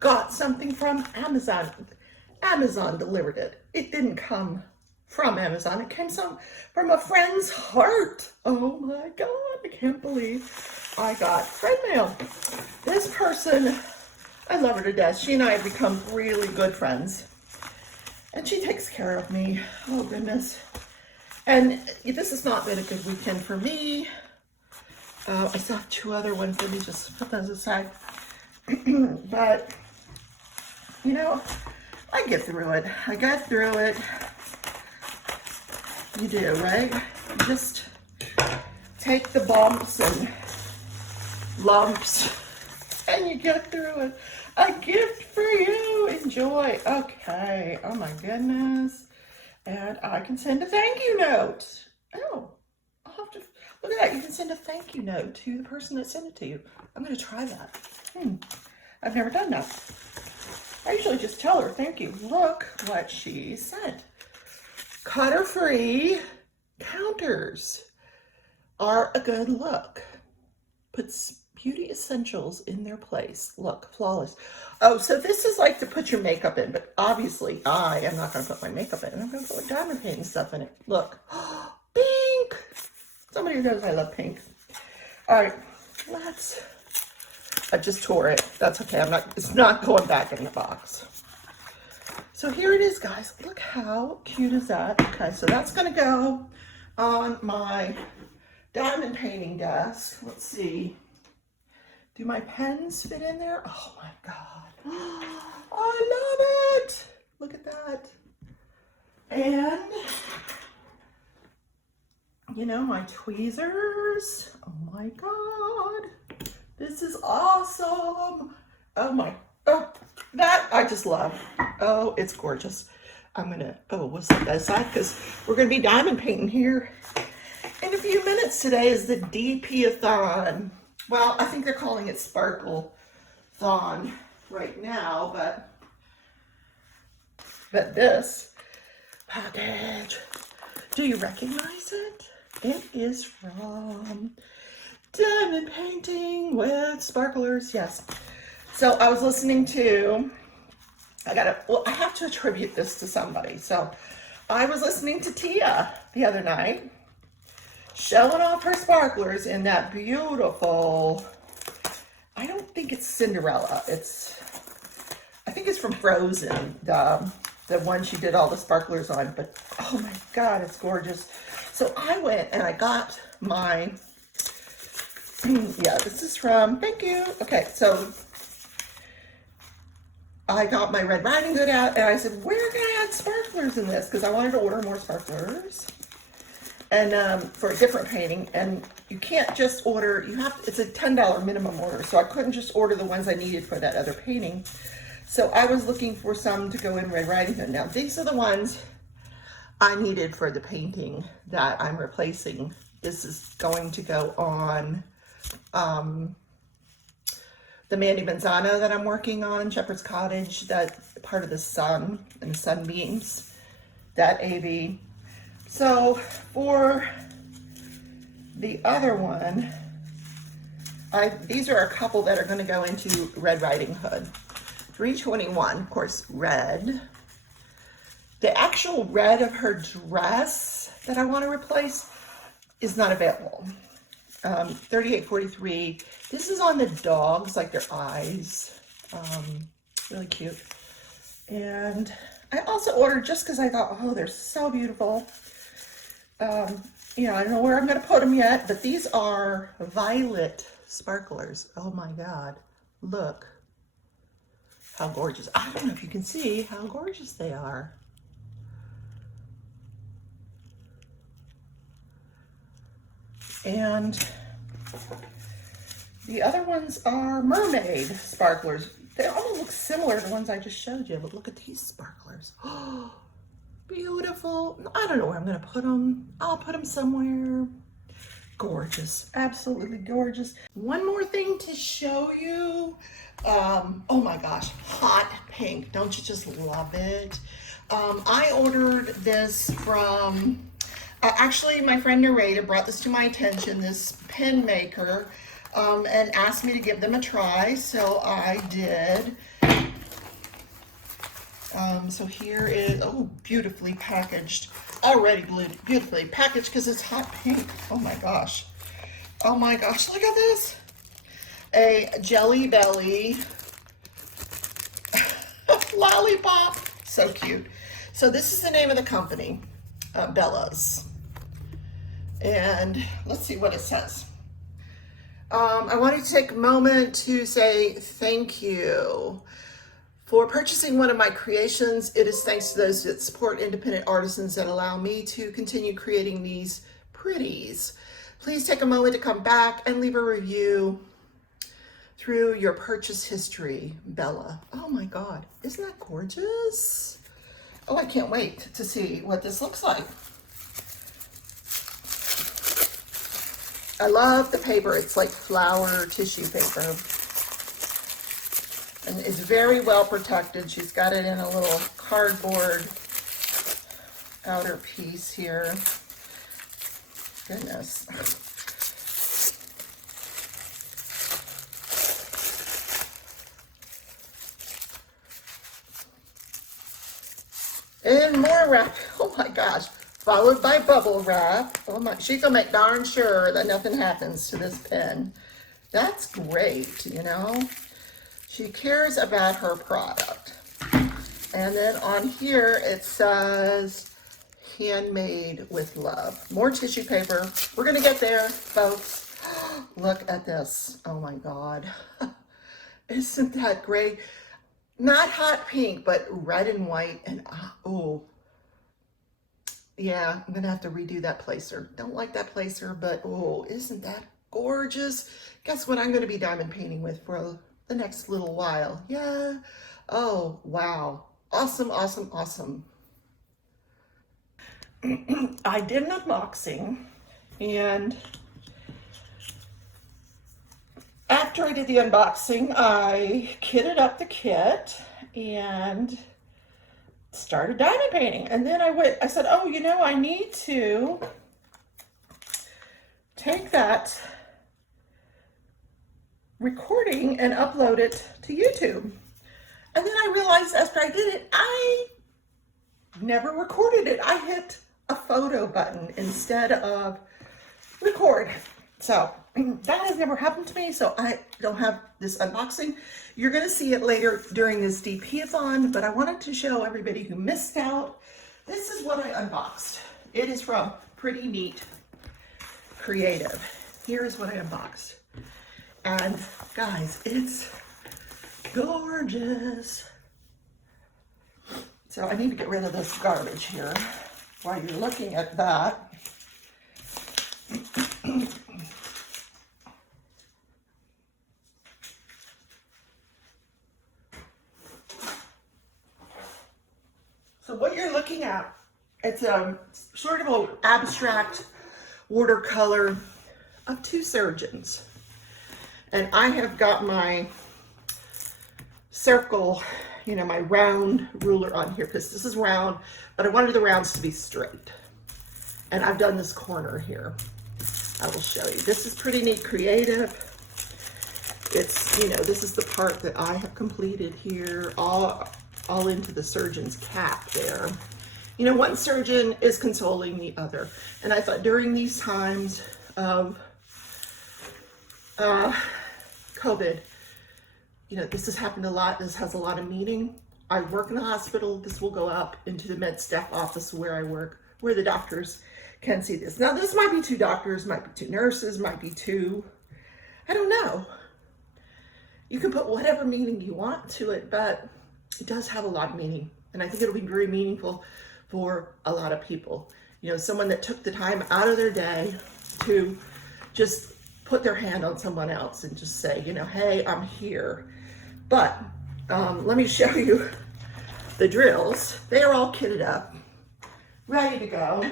got something from Amazon. Amazon delivered it. It didn't come from Amazon. It came from a friend's heart. Oh my God, I can't believe I got friend mail. This person, I love her to death. She and I have become really good friends. And she takes care of me. Oh goodness. And this has not been a good weekend for me. I still have 2 other ones. Let me just put those aside. But, you know, I get through it. I got through it. You do, right? You just take the bumps and lumps and you get through it. A gift for you. Enjoy. Okay. Oh my goodness. And I can send a thank you note. Oh, I'll have to look at that. You can send a thank you note to the person that sent it to you. I'm going to try that. I've never done that. I usually just tell her thank you. Look what she sent. Clutter-free counters are a good look. Puts beauty essentials in their place. Look, flawless. Oh, so this is like to put your makeup in, but obviously I am not going to put my makeup in. I'm going to put like diamond painting stuff in it. Look, pink. Somebody who knows I love pink. All right, I just tore it. That's okay. It's not going back in the box. So here it is, guys. Look how cute is that? Okay, so that's going to go on my diamond painting desk. Let's see. Do my pens fit in there? Oh my God. I love it. Look at that. And, you know, my tweezers. Oh my God. This is awesome. That I just love. Oh, it's gorgeous. We'll set that aside because we're going to be diamond painting here in a few minutes. Today is the DP-a-thon. Well, I think they're calling it Sparkle-thon right now, but this package, do you recognize it? It is from Diamond Painting with Sparklers, yes. So I was listening to, I have to attribute this to somebody. So I was listening to Tia the other night, showing off her sparklers in that beautiful, I don't think it's Cinderella. I think it's from Frozen, the one she did all the sparklers on, but oh my God, it's gorgeous. So I went and I got my, yeah, this is from, thank you. Okay, so I got my Red Riding Hood out and I said, where can I add sparklers in this? Because I wanted to order more sparklers. And for a different painting, and you can't just order, it's a $10 minimum order, so I couldn't just order the ones I needed for that other painting. So I was looking for some to go in Red Riding Hood. Now these are the ones I needed for the painting that I'm replacing. This is going to go on the Mandy Manzano that I'm working on, Shepherd's Cottage, that part of the sun and the sunbeams, that AV. So for the other one, these are a couple that are going to go into Red Riding Hood. 321, of course, red. The actual red of her dress that I want to replace is not available. 3843. This is on the dogs, like their eyes. Really cute. And I also ordered, just because I thought, oh, they're so beautiful. You know, I don't know where I'm going to put them yet, but these are violet sparklers. Oh my God. Look how gorgeous. I don't know if you can see how gorgeous they are. And the other ones are Mermaid Sparklers. They almost look similar to the ones I just showed you, but look at these sparklers. Oh, beautiful. I don't know where I'm going to put them. I'll put them somewhere. Gorgeous. Absolutely gorgeous. One more thing to show you. Oh my gosh, hot pink. Don't you just love it? I ordered this from, actually my friend Narita brought this to my attention, this pen maker, and asked me to give them a try, so I did. So here is, oh, beautifully packaged, already beautifully packaged because it's hot pink. Oh my gosh. Oh my gosh, look at this. A Jelly Belly lollipop. So cute. So this is the name of the company, Bella's. And let's see what it says. I wanted to take a moment to say thank you for purchasing one of my creations. It is thanks to those that support independent artisans that allow me to continue creating these pretties. Please take a moment to come back and leave a review through your purchase history, Bella. Oh my God, isn't that gorgeous? Oh, I can't wait to see what this looks like. I love the paper. It's like flower tissue paper. And it's very well protected. She's got it in a little cardboard outer piece here. Goodness. And more wrap. Oh my gosh. Followed by bubble wrap. Oh my, she's gonna make darn sure that nothing happens to this pen. That's great, you know. She cares about her product. And then on here it says, handmade with love. More tissue paper. We're gonna get there, folks. Look at this. Oh my God. Isn't that great? Not hot pink, but red and white. And oh, yeah, I'm gonna have to redo that placer. Don't like that placer, but oh, isn't that gorgeous? Guess what I'm gonna be diamond painting with for the next little while. Yeah. Oh, wow. Awesome, awesome, awesome. I did an unboxing, and after I did the unboxing, I kitted up the kit and started diamond painting. And then I said, oh, you know, I need to take that recording and upload it to YouTube. And then I realized after I did it, I never recorded it. I hit a photo button instead of record. So that has never happened to me, so I don't have this unboxing. You're gonna see it later during this DP-a-thon, but I wanted to show everybody who missed out. This is what I unboxed. It is from Pretty Neat Creative. Here is what I unboxed. And guys, it's gorgeous. So I need to get rid of this garbage here while you're looking at that. So what you're looking at, it's a sort of an abstract watercolor of two surgeons. And I have got my circle, you know, my round ruler on here because this is round, but I wanted the rounds to be straight. And I've done this corner here. I will show you. This is Pretty Neat Creative. It's, you know, this is the part that I have completed here, all into the surgeon's cap there. You know, one surgeon is consoling the other. And I thought during these times of COVID, you know, this has happened a lot. This has a lot of meaning. I work in a hospital. This will go up into the med staff office where I work, where the doctors can see this. Now, this might be two doctors, might be two nurses, might be two, I don't know. You can put whatever meaning you want to it, but it does have a lot of meaning. And I think it'll be very meaningful for a lot of people. You know, someone that took the time out of their day to just put their hand on someone else and just say, you know, hey, I'm here. But let me show you the drills. They are all kitted up, ready to go,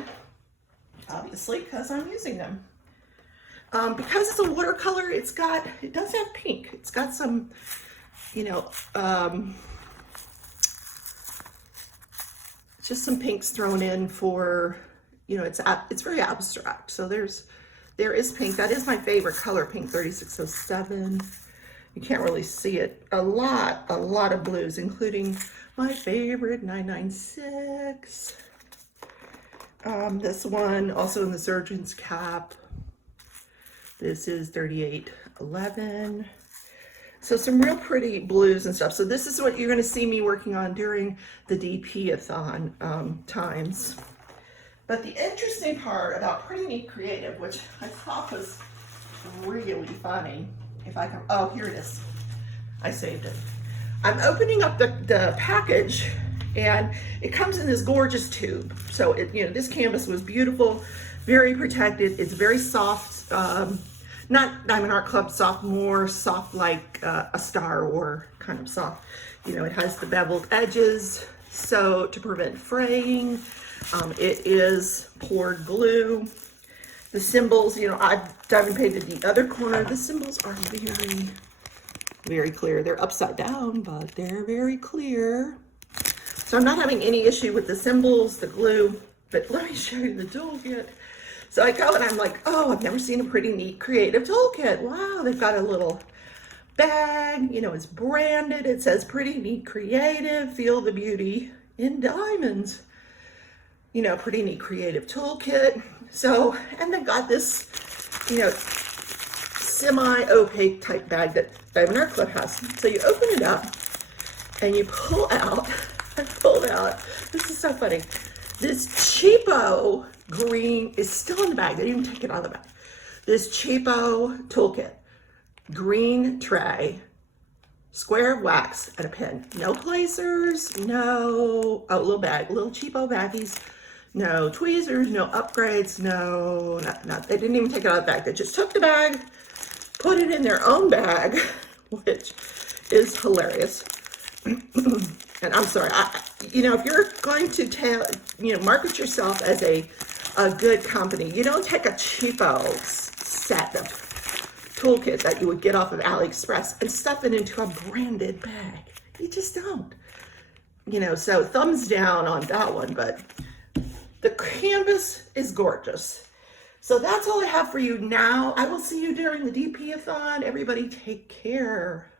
obviously, because I'm using them. Because it's a watercolor, it does have pink. It's got some, you know, just some pinks thrown in for, you know, it's very abstract. So there is pink. That is my favorite color, pink 3607. You can't really see it. A lot of blues, including my favorite 996. This one also in the surgeon's cap. This is 3811. So some real pretty blues and stuff. So this is what you're going to see me working on during the DP-a-thon times. But the interesting part about Pretty Neat Creative, which I thought was really funny, if I can, oh, here it is. I saved it. I'm opening up the package, and it comes in this gorgeous tube. So it, you know, this canvas was beautiful, very protected. It's very soft, not Diamond Art Club soft, more soft like a Star or kind of soft. You know, it has the beveled edges, so to prevent fraying. It is poured glue. The symbols, you know, I've diamond painted the other corner. The symbols are very, very clear. They're upside down, but they're very clear. So I'm not having any issue with the symbols, the glue, but let me show you the toolkit. So I go and I'm like, oh, I've never seen a Pretty Neat Creative toolkit. Wow, they've got a little bag, you know, it's branded. It says Pretty Neat Creative, feel the beauty in diamonds. You know, Pretty Neat Creative toolkit. So, and they've got this, you know, semi-opaque type bag that Diamond Art Club has. So you open it up and you pull out, I pulled out, this is so funny, this cheapo green is still in the bag. They didn't even take it out of the bag. This cheapo toolkit, green tray, square wax and a pen. No placers, no, oh, little bag, little cheapo baggies. No tweezers, no upgrades, no, not, they didn't even take it out of the bag. They just took the bag, put it in their own bag, which is hilarious. And I'm sorry, you know, if you're going to tell, you know, market yourself as a good company, you don't take a cheapo set of toolkit that you would get off of AliExpress and stuff it into a branded bag. You just don't. You know, so thumbs down on that one, but the canvas is gorgeous. So that's all I have for you now. I will see you during the DP-a-thon. Everybody take care.